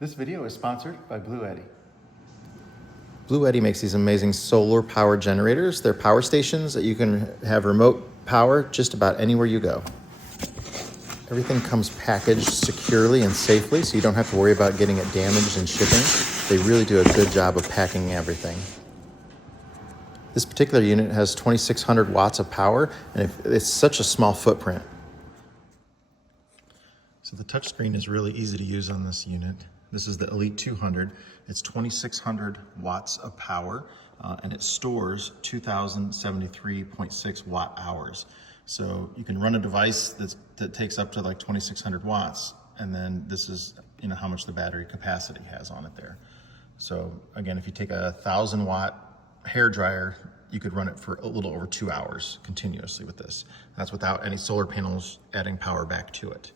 This video is sponsored by Bluetti. Bluetti makes these amazing solar power generators. They're power stations that you can have remote power just about anywhere you go. Everything comes packaged securely and safely, so you don't have to worry about getting it damaged in shipping. They really do a good job of packing everything. This particular unit has 2,600 watts of power, and it's such a small footprint. So the touchscreen is really easy to use on this unit. This is the Elite 200. It's 2,600 watts of power, and it stores 2,073.6 watt hours. So you can run a device that takes up to like 2,600 watts, and then this is how much the battery capacity has on it there. So again, if you take a 1,000 watt hair dryer, you could run it for a little over 2 hours continuously with this. That's without any solar panels adding power back to it.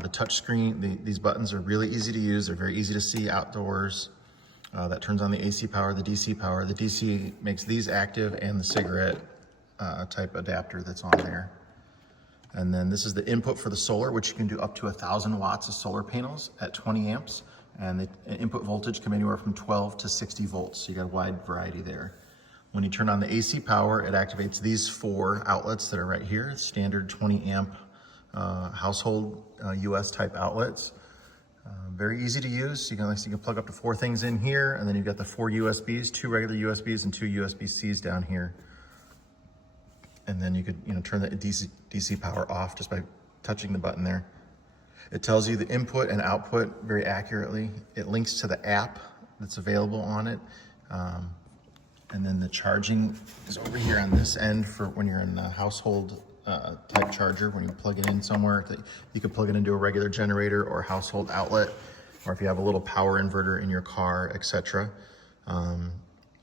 The touch screen, these buttons are really easy to use. They're very easy to see outdoors. That turns on the AC power, the DC power. The DC makes these active, and the cigarette type adapter that's on there. And then this is the input for the solar, which you can do up to 1,000 watts of solar panels at 20 amps. And the input voltage can be anywhere from 12 to 60 volts. So you got a wide variety there. When you turn on the AC power, it activates these 4 outlets that are right here, standard 20 amp household US type outlets. Very easy to use. You can plug up to 4 things in here, and then you've got the 4 USBs, 2 regular USBs and 2 USB-Cs down here. And then you could turn the DC power off just by touching the button there. It tells you the input and output very accurately. It links to the app that's available on it. And then the charging is over here on this end for when you're in the household type charger. When you plug it in somewhere, you could plug it into a regular generator or household outlet, or if you have a little power inverter in your car, etc.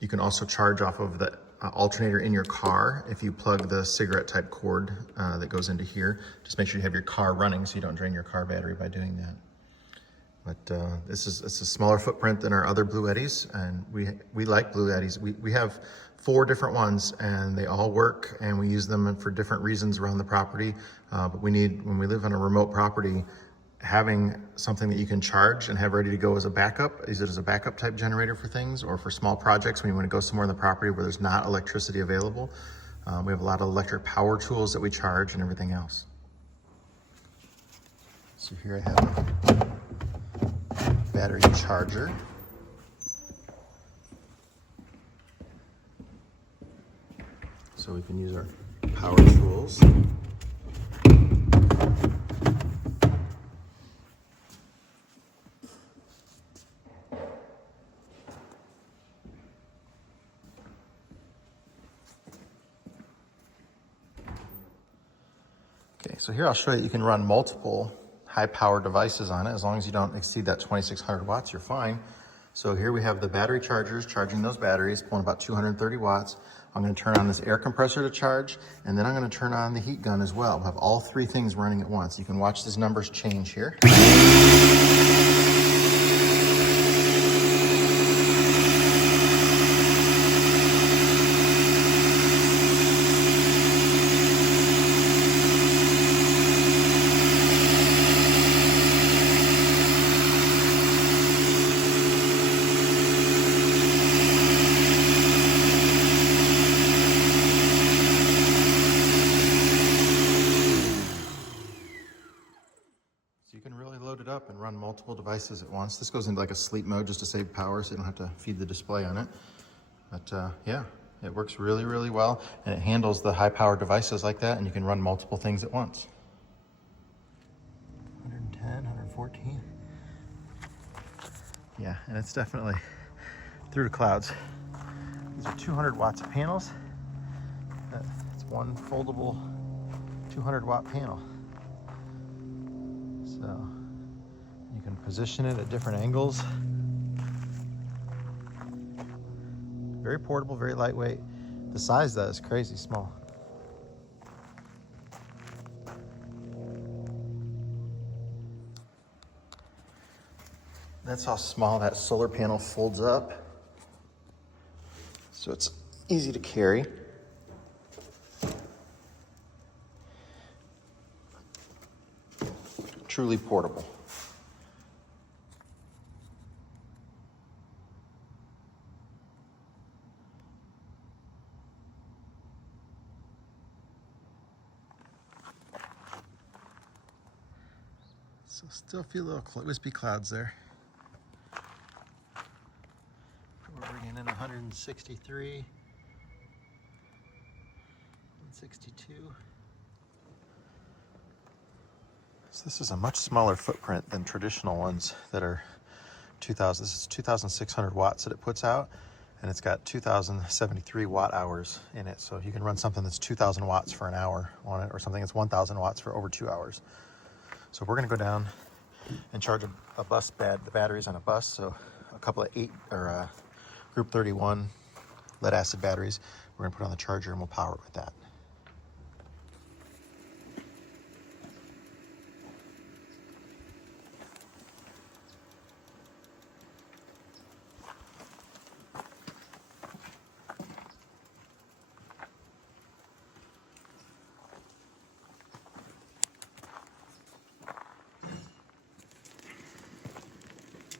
You can also charge off of the alternator in your car if you plug the cigarette type cord that goes into here. Just make sure you have your car running so you don't drain your car battery by doing that. But it's a smaller footprint than our other Bluettis, and we like Bluettis. We have 4 different ones, and they all work, and we use them for different reasons around the property. But when we live on a remote property, having something that you can charge and have ready to go as a backup, is it as a backup type generator for things, or for small projects when you want to go somewhere in the property where there's not electricity available. We have a lot of electric power tools that we charge and everything else. So here I have battery charger. So we can use our power tools. Okay, so here I'll show you can run multiple high power devices on it. As long as you don't exceed that 2,600 watts, you're fine. So here we have the battery chargers charging those batteries, pulling about 230 watts. I'm going to turn on this air compressor to charge, and then I'm going to turn on the heat gun as well. We'll have all 3 things running at once. You can watch these numbers change here. You can really load it up and run multiple devices at once. This goes into like a sleep mode just to save power, so you don't have to feed the display on it. But yeah, it works really, really well, and it handles the high power devices like that, and you can run multiple things at once. 110, 114. Yeah, and it's definitely through the clouds. These are 200 watts of panels. It's one foldable 200 watt panel. So you can position it at different angles. Very portable, very lightweight. The size of that is crazy small. That's how small that solar panel folds up. So it's easy to carry. Truly portable. So still feel a little wispy clouds there. We're bringing in 163, 162. So this is a much smaller footprint than traditional ones that are 2,000. This is 2,600 watts that it puts out, and it's got 2,073 watt hours in it. So you can run something that's 2,000 watts for an hour on it, or something that's 1,000 watts for over 2 hours. So we're gonna go down and charge a bus the batteries on a bus. So a couple of Group 31 lead acid batteries. We're gonna put on the charger and we'll power it with that.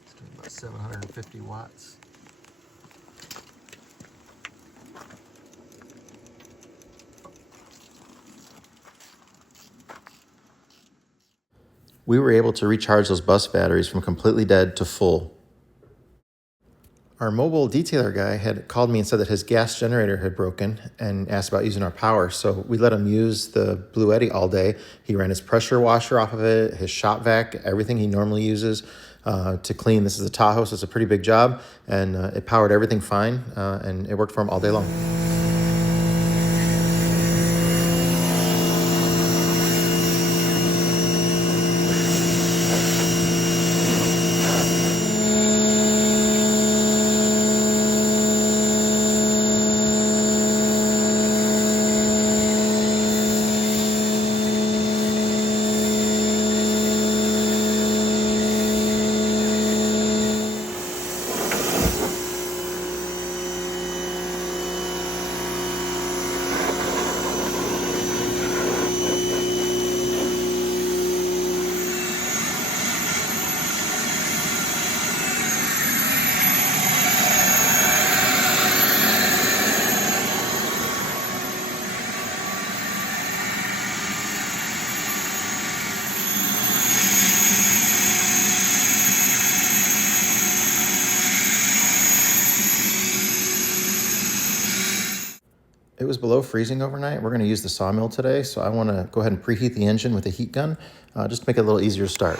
It's doing about 750 watts. We were able to recharge those bus batteries from completely dead to full. Our mobile detailer guy had called me and said that his gas generator had broken and asked about using our power. So we let him use the Bluetti all day. He ran his pressure washer off of it, his shop vac, everything he normally uses to clean. This is a Tahoe, so it's a pretty big job. And it powered everything fine, and it worked for him all day long. It was below freezing overnight. We're going to use the sawmill today, so I want to go ahead and preheat the engine with a heat gun, just to make it a little easier to start.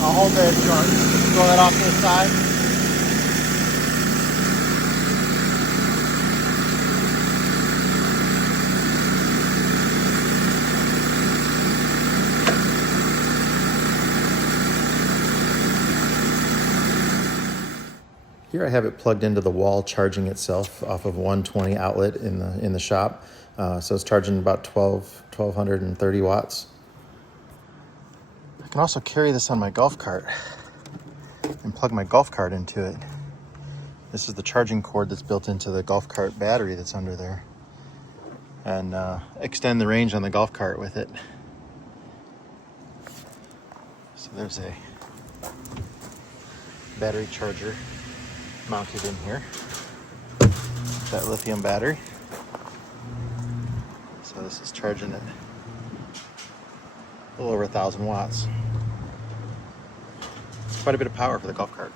I'll hold it if you want to throw that off to the side. Here I have it plugged into the wall, charging itself off of 120 outlet in the shop. So it's charging about 1,230 watts. I can also carry this on my golf cart and plug my golf cart into it. This is the charging cord that's built into the golf cart battery that's under there, and extend the range on the golf cart with it. So there's a battery charger mounted in here, that lithium battery. So this is charging at a little over 1,000 watts. It's quite a bit of power for the golf cart.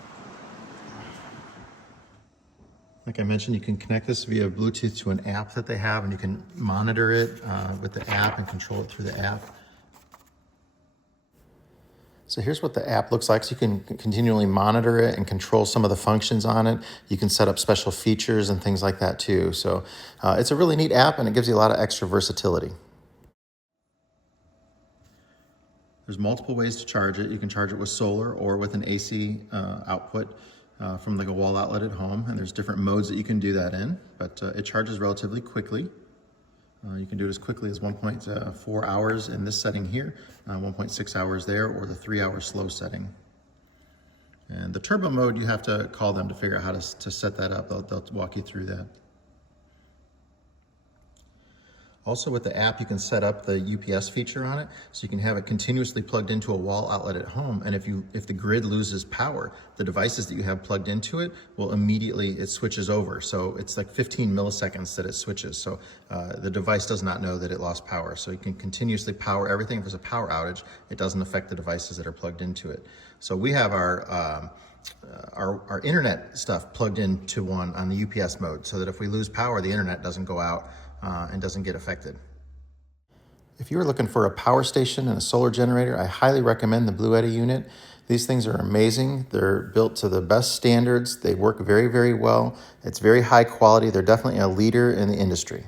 Like I mentioned, you can connect this via Bluetooth to an app that they have, and you can monitor it with the app and control it through the app. So here's what the app looks like. So you can continually monitor it and control some of the functions on it. You can set up special features and things like that too. So it's a really neat app, and it gives you a lot of extra versatility. There's multiple ways to charge it. You can charge it with solar or with an AC output from like a wall outlet at home. And there's different modes that you can do that in, but it charges relatively quickly. You can do it as quickly as 1.4 hours in this setting here, 1.6 hours there, or the 3-hour slow setting. And the turbo mode, you have to call them to figure out how to set that up. They'll walk you through that. Also with the app, you can set up the UPS feature on it, so you can have it continuously plugged into a wall outlet at home. And if the grid loses power, the devices that you have plugged into it will it switches over. So it's like 15 milliseconds that it switches. So the device does not know that it lost power. So you can continuously power everything. If there's a power outage, it doesn't affect the devices that are plugged into it. So we have our internet stuff plugged into one on the UPS mode, so that if we lose power, the internet doesn't go out and doesn't get affected. If you're looking for a power station and a solar generator, I highly recommend the Bluetti unit. These things are amazing. They're built to the best standards. They work very, very well. It's very high quality. They're definitely a leader in the industry.